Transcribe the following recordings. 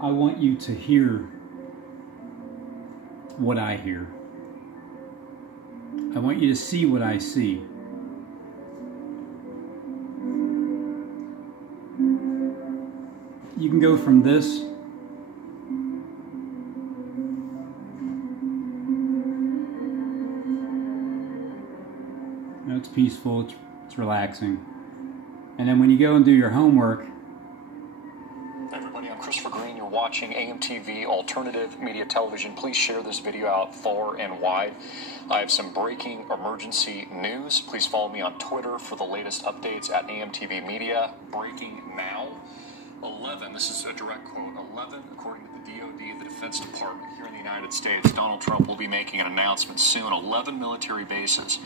I want you to hear what I hear. I want you to see what I see. You can go from this it's peaceful, it's relaxing. And then when you go and do your homework, watching AMTV Alternative Media Television. Please share this video out far and wide. I have some breaking emergency news. Please follow me on Twitter for the latest updates at AMTV Media. Breaking now. 11, this is a direct quote, 11, according to the DoD, the Defense Department here in the United States, Donald Trump will be making an announcement soon. 11 military bases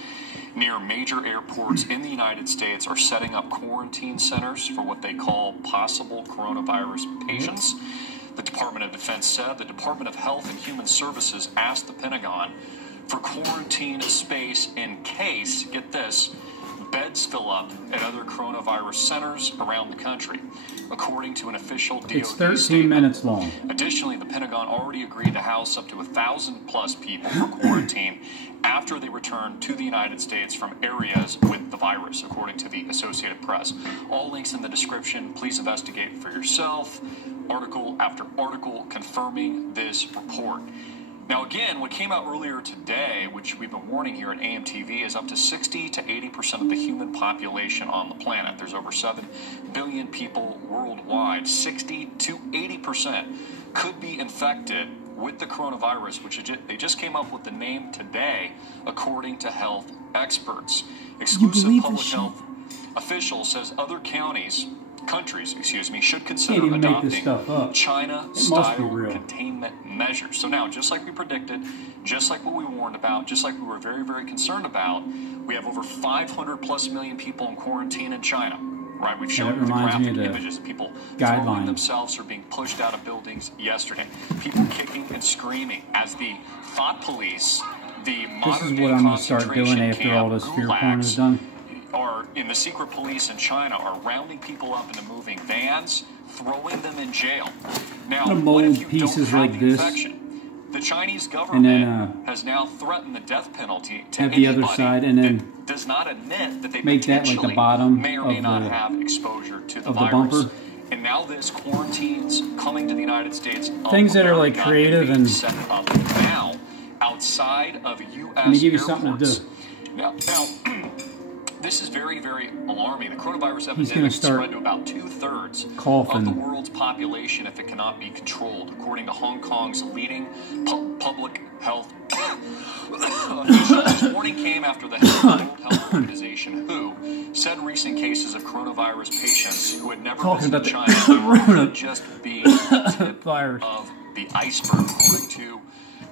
near major airports in the United States are setting up quarantine centers for what they call possible coronavirus patients. The Department of Defense said the Department of Health and Human Services asked the Pentagon for quarantine space in case, get this, beds fill up at other coronavirus centers around the country, according to an official DoD It's 13 statement. minutes long. Additionally, the Pentagon already agreed to house up to 1,000+ people for quarantine after they return to the United States from areas with the virus, according to the Associated Press. All links in the description. Please investigate for yourself. Article after article confirming this report. Now again, what came out earlier today, which we've been warning here at AMTV, is up to 60 to 80% of the human population on the planet. There's over 7 billion people worldwide. 60 to 80% could be infected with the coronavirus, which they just came up with the name today, according to health experts. Exclusive public health official says other countries, should consider adopting China-style containment measures. So now, just like we predicted, just like what we warned about, just like we were very, very concerned about, we have over 500+ million people in quarantine in China. Right, we've shown you the graphic images of people throwing themselves or being pushed out of buildings yesterday. People kicking and screaming as the thought police, the modern-day concentration camp, gulags, are in the secret police in China are rounding people up into moving vans, throwing them in jail. Now, what if you don't have the infection? The Chinese government has now threatened the death penalty to anybody that does not admit that they potentially may or may not have exposure to the virus. And now this quarantine's coming to the United States. Things that are like creative and set up now outside of U.S. Let me give you something to do. Now, this is very, very alarming. The coronavirus epidemic spread to about 2/3 of the world's population if it cannot be controlled, according to Hong Kong's leading public health official. This warning came after the World Health Organization, WHO, said recent cases of coronavirus patients who had never visited China could just be the tip of the iceberg, according to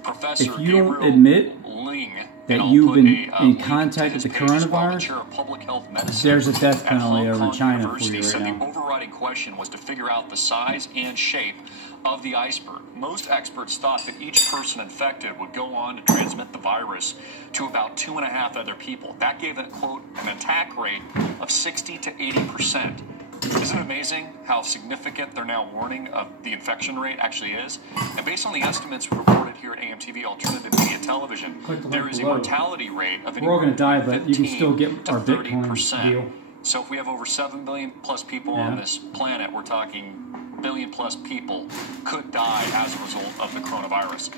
Professor Gabriel Ling. That you've been in contact with the coronavirus, there's a death penalty over in China for you right now. The overriding question was to figure out the size and shape of the iceberg. Most experts thought that each person infected would go on to transmit the virus to about 2.5 other people. That gave it, quote, an attack rate of 60 to 80%. Isn't it amazing how significant they're now warning of the infection rate actually is? And based on the estimates reported here at AMTV Alternative Media Television, there is a mortality rate of anywhere from 15% to 30%. So if we have over 7 billion plus people on this planet, we're talking billion plus people could die as a result of the coronavirus.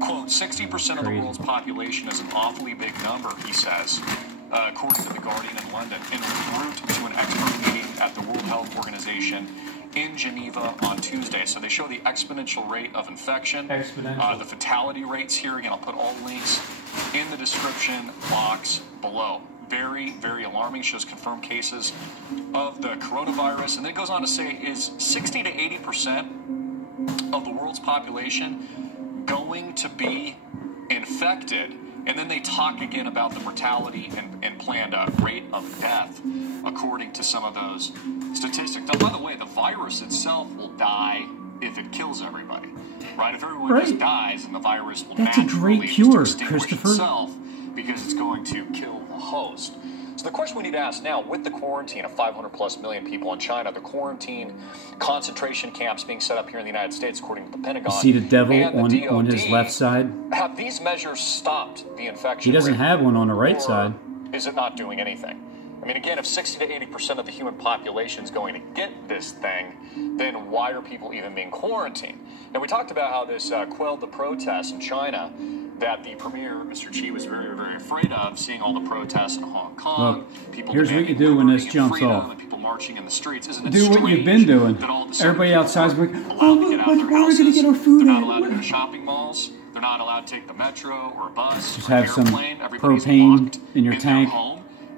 Quote, 60% of the world's population is an awfully big number, he says, according to The Guardian in London, en route to an expert meeting at the World Health Organization in Geneva on Tuesday. So they show the exponential rate of infection, the fatality rates here. Again, I'll put all links in the description box below. Very, very alarming. Shows confirmed cases of the coronavirus. And then it goes on to say, is 60 to 80% of the world's population going to be infected? And then they talk again about the mortality and planned rate of death, according to some of those statistics. Now, by the way, the virus itself will die if it kills everybody, right? If everyone just dies, and the virus will naturally extinguish itself because it's going to kill the host. So the question we need to ask now, with the quarantine of 500+ million people in China, the quarantine concentration camps being set up here in the United States, according to the Pentagon, you see the devil on his left side? Have these measures stopped the infection? He doesn't have one on the right side. Is it not doing anything? I mean, again, if 60 to 80% of the human population is going to get this thing, then why are people even being quarantined? And we talked about how this quelled the protests in China that the premier, Mr. Xi, was very, very afraid of, seeing all the protests in Hong Kong. Look, people here's what you do when this jumps off. And people marching in the streets. Isn't it do what you've been doing. Everybody outside's like, oh, look, where are we going to get our food? They're not allowed to go to shopping malls. They're not allowed to take the metro or a bus. Just or have some airplane. propane in your tank.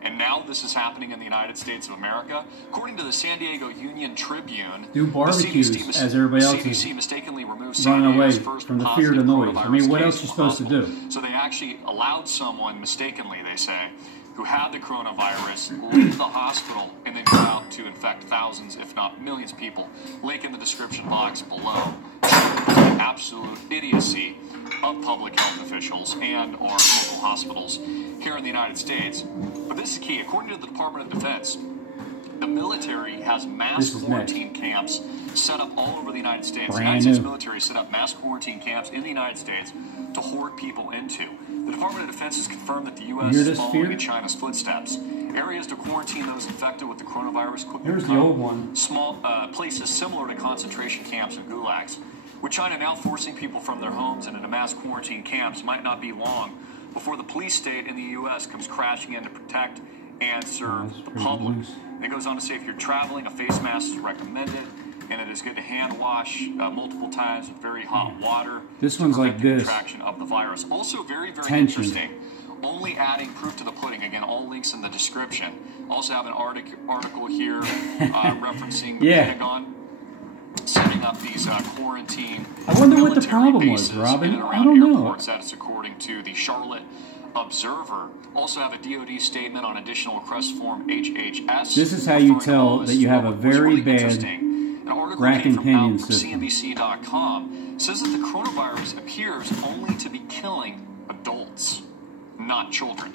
And now this is happening in the United States of America. According to the San Diego Union Tribune, do barbecues as everybody else is mistakenly removed running away from the fear of the noise. I mean, what else are you supposed to do? So they actually allowed someone mistakenly, they say, who had the coronavirus leave the hospital and then go out to infect thousands, if not millions of people. Link in the description box below. The absolute idiocy of public health officials and our local hospitals here in the United States. But this is key. According to the Department of Defense, the military has mass quarantine camps set up all over the United States. The United States military set up mass quarantine camps in the United States to hoard people into. The Department of Defense has confirmed that the U.S. is following in China's footsteps. Areas to quarantine those infected with the coronavirus could become the old one. Small places similar to concentration camps and gulags. With China now forcing people from their homes and into mass quarantine camps, might not be long before the police state in the U.S. comes crashing in to protect and serve the public. It goes on to say, if you're traveling, a face mask is recommended, and it is good to hand wash multiple times with very hot water. This one's like this. Contraction of the virus. Also very, very interesting. Only adding proof to the pudding. Again, all links in the description. Also have an article here referencing the Pentagon setting up these quarantine. I wonder what the problem was, Robin. I don't know. That is according to the Charlotte Observer. Also have a DoD statement on additional request form HHS. This is how you tell that you have a very bad rack and pinion system. CNBC.com says that the coronavirus appears only to be killing adults, not children.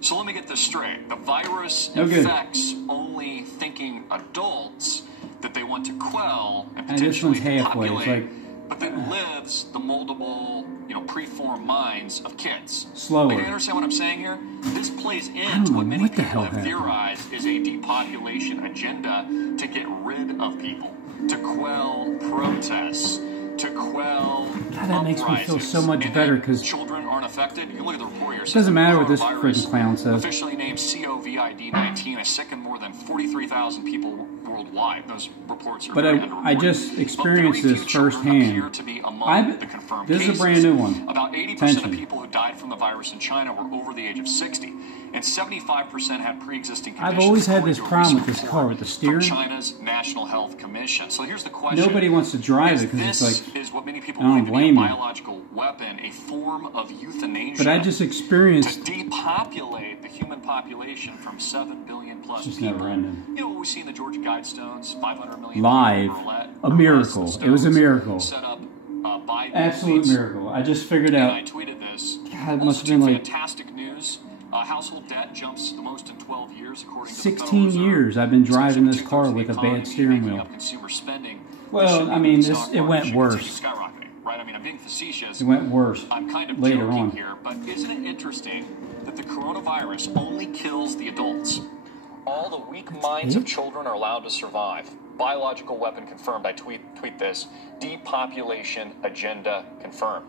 So let me get this straight. The virus infects only thinking adults that they want to quell and potentially populate, but then lives the multiple, preformed minds of kids. Slower. You understand what I'm saying here? This plays into what many people have theorized is a depopulation agenda to get rid of people, to quell protests, to quell God, that makes me feel so much better because children aren't affected. You look at the report here. It doesn't matter what this freaking clown says. Officially named COVID-19 has sickened more than 43,000 people worldwide. Those reports are I just experienced this firsthand. This is a brand new one. About 80% of people who died from the virus in China were over the age of 60. And 75% had pre-existing conditions. I've always had this problem with this car, with the steering. China's National Health Commission. So here's the question. Nobody wants to drive it because it's like, is what many people believe to be a biological weapon, a form of euthanasia. But I just experienced to depopulate the human population from 7 billion plus just people. Never ended. You know what we see in the Georgia Guidestones, 500 million live, a miracle. It was a miracle. Set up by absolute miracle. I just figured out. I tweeted this. God, it must have been like fantastic news. Household debt jumps the most in 12 years, according to 16 years I've been driving this car with a bad steering wheel. Well, I mean, it went worse. Right? I mean, I'm being facetious. It went worse. I'm kind of later joking on here, but isn't it interesting that the coronavirus only kills the adults? All the weak minds of children are allowed to survive. Biological weapon confirmed. I tweet this. Depopulation agenda confirmed.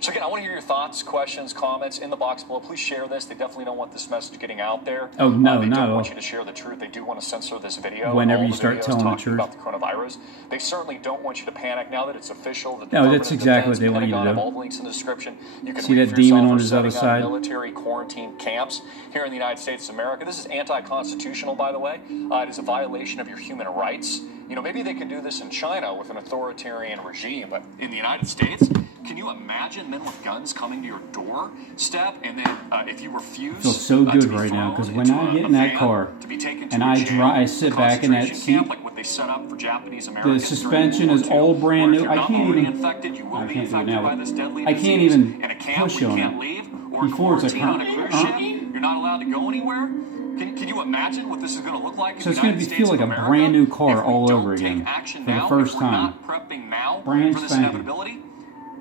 So again, I want to hear your thoughts, questions, comments in the box below. Please share this. They definitely don't want this message getting out there. Oh, no, they not don't at want all. you to share the truth. They do want to censor this video. Whenever you start telling the truth about the coronavirus, they certainly don't want you to panic now that it's official. No, that's exactly what they want you to do. All the links in the description. You can see that demon on his other side. Military quarantine camps here in the United States of America. This is anti-constitutional, by the way. It is a violation of your human rights. You know, maybe they could do this in China with an authoritarian regime, but in the United States, can you imagine men with guns coming to your doorstep, and then if you refuse, I feel so good right now because when I get in that car and I sit back in that seat, like what they set up for Japanese Americans, the suspension is all brand new. I can't even. Infected, you will be infected by this deadly I can't even in a camp push on it. leave, or Before it's like, You're not allowed to go anywhere? Can you imagine what this is going to look like? So it's going to feel like a brand new car all over again for the first time. Brand spanking.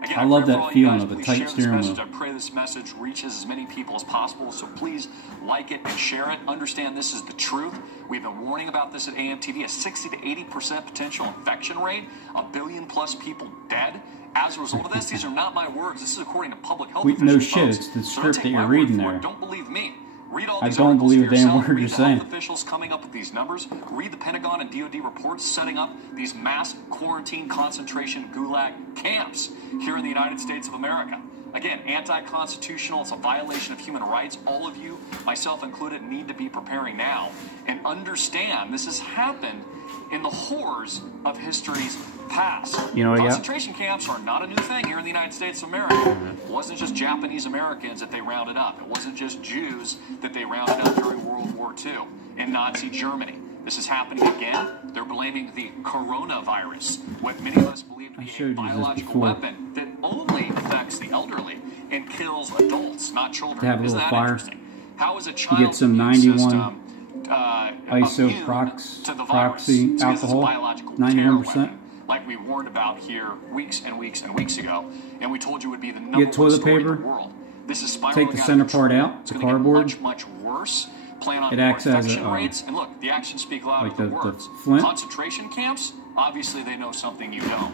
Again, I love that feeling of the tight steering wheel. I pray this message reaches as many people as possible, so please like it and share it. Understand this is the truth. We've been warning about this at AMTV, a 60 to 80% potential infection rate, 1 billion plus people dead. As a result of this, these are not my words. This is according to public health officials. No shit, it's the script that you're reading there. Don't believe me. Read all I these don't believe a damn word you're Read the saying. health officials coming up with these numbers. Read the Pentagon and DoD reports setting up these mass quarantine concentration gulag camps here in the United States of America. Again, anti-constitutional. It's a violation of human rights. All of you, myself included, need to be preparing now and understand this has happened in the horrors of history's past. You know, concentration camps are not a new thing here in the United States of America. It wasn't just Japanese Americans that they rounded up. It wasn't just Jews that they rounded up during World War II in Nazi Germany. This is happening again. They're blaming the coronavirus, what many of us believe to be a biological weapon that only affects the elderly and kills adults, not children. To have a little fire. Interesting? How is a child You get some 91 immune iso to the proxy virus? alcohol, It's a biological 91%. like we warned about here weeks and weeks and weeks ago, and we told you would be the number You get toilet one story paper, in the world. This is spiraling take the out center of part control. out, It's the gonna get cardboard. much worse. Plan on It acts as infection a, rates, and look, the actions speak louder like than the words. flint. Concentration camps, obviously they know something you don't.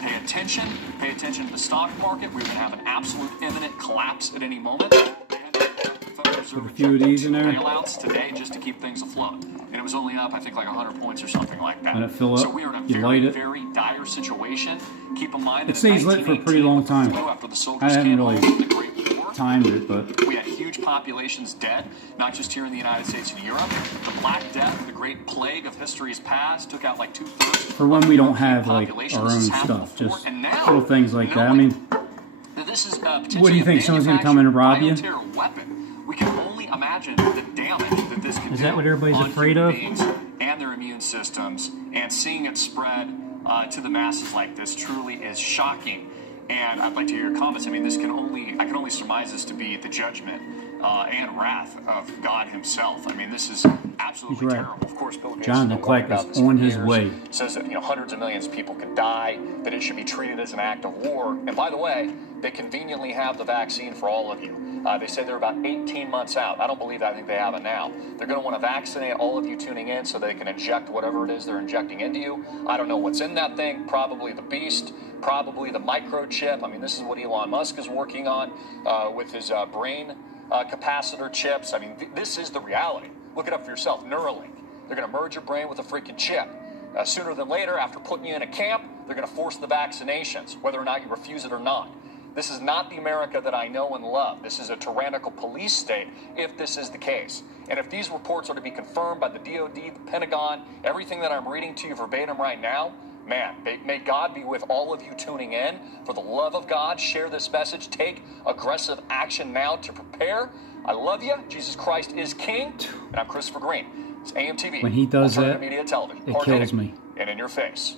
Pay attention to the stock market. We're going to have an absolute imminent collapse at any moment. Put a few of these in there. Bailouts today just to keep things afloat. And it was only up, I think, like 100 points or something like that. Let it fill up. So we are in a You light it. very dire situation. Keep in mind that It stays lit for a pretty long time. after the I soldiers haven't came really over the Great War, timed it, but we had huge populations dead, not just here in the United States and Europe. The Black Death, the great plague of history's past, took out like 2/3 for when we don't have like population. our This own has happened stuff, before, just and now, little things like that. I mean, this is what do you think? Someone's going to come in and rob you? Weapon. We can only imagine the damage that this can do. Is that what everybody's on afraid human of? beings and their immune systems, and seeing it spread to the masses like this truly is shocking. And I'd like to hear your comments. I mean, I can only surmise this to be the judgment and wrath of God Himself. I mean, this is absolutely terrible. Of course, Bill Gates John Leclerc is on his way. Says that hundreds of millions of people could die, that it should be treated as an act of war. And by the way, they conveniently have the vaccine for all of you. They say they're about 18 months out. I don't believe that. I think they have it now. They're going to want to vaccinate all of you tuning in so they can inject whatever it is they're injecting into you. I don't know what's in that thing. Probably the beast. Probably the microchip. I mean, this is what Elon Musk is working on with his brain capacitor chips. I mean, this is the reality. Look it up for yourself. Neuralink. They're going to merge your brain with a freaking chip. Sooner than later, after putting you in a camp, they're going to force the vaccinations, whether or not you refuse it or not. This is not the America that I know and love. This is a tyrannical police state, if this is the case. And if these reports are to be confirmed by the DoD, the Pentagon, everything that I'm reading to you verbatim right now, man, may God be with all of you tuning in. For the love of God, share this message. Take aggressive action now to prepare. I love you. Jesus Christ is King. And I'm Christopher Green. It's AMTV. When he does that, media television. it kills me. And in your face.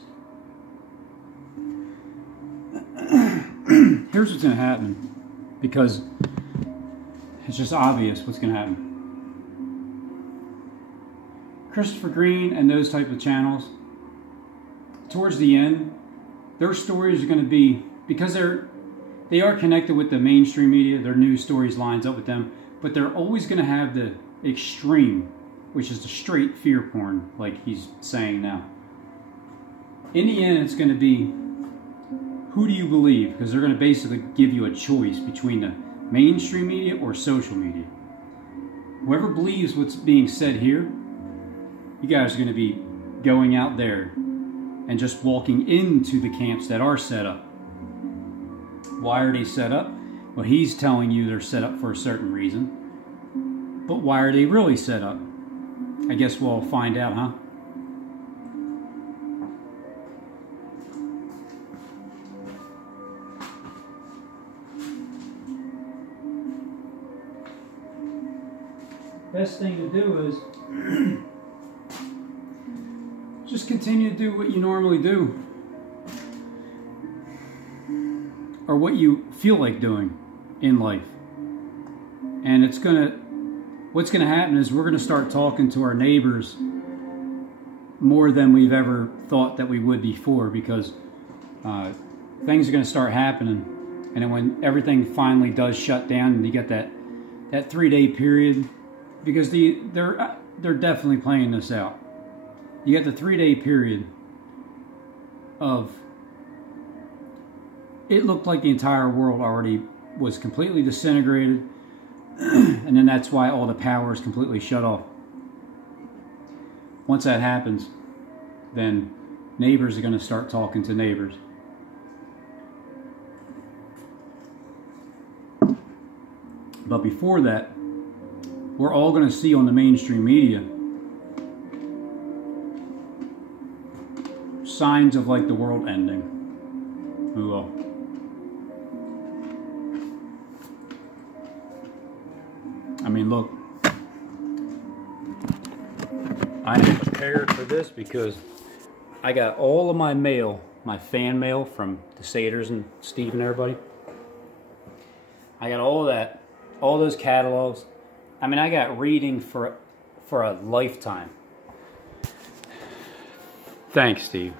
Here's what's going to happen, because it's just obvious what's going to happen. Christopher Green and those type of channels, towards the end, their stories are going to be, because they are connected with the mainstream media, their news stories lines up with them, but they're always going to have the extreme, which is the straight fear porn, like he's saying now. In the end, it's going to be, who do you believe? Because they're going to basically give you a choice between the mainstream media or social media. Whoever believes what's being said here, you guys are going to be going out there and just walking into the camps that are set up. Why are they set up? Well, he's telling you they're set up for a certain reason. But why are they really set up? I guess we'll find out, huh? Best thing to do is just continue to do what you normally do, or what you feel like doing in life, and it's gonna what's going to happen is we're going to start talking to our neighbors more than we've ever thought that we would before, because things are going to start happening. And then when everything finally does shut down and you get that 3-day period, because they're definitely playing this out. You get the 3-day period of, it looked like the entire world already was completely disintegrated, and then that's why all the power is completely shut off. Once that happens, then neighbors are going to start talking to neighbors. But before that, we're all going to see on the mainstream media signs of like the world ending. Well, I mean, look, I am prepared for this because I got all of my mail, my fan mail from the Saders and Steve and everybody. I got all of that, all those catalogs. I mean, I got reading for a lifetime. Thanks, Steve.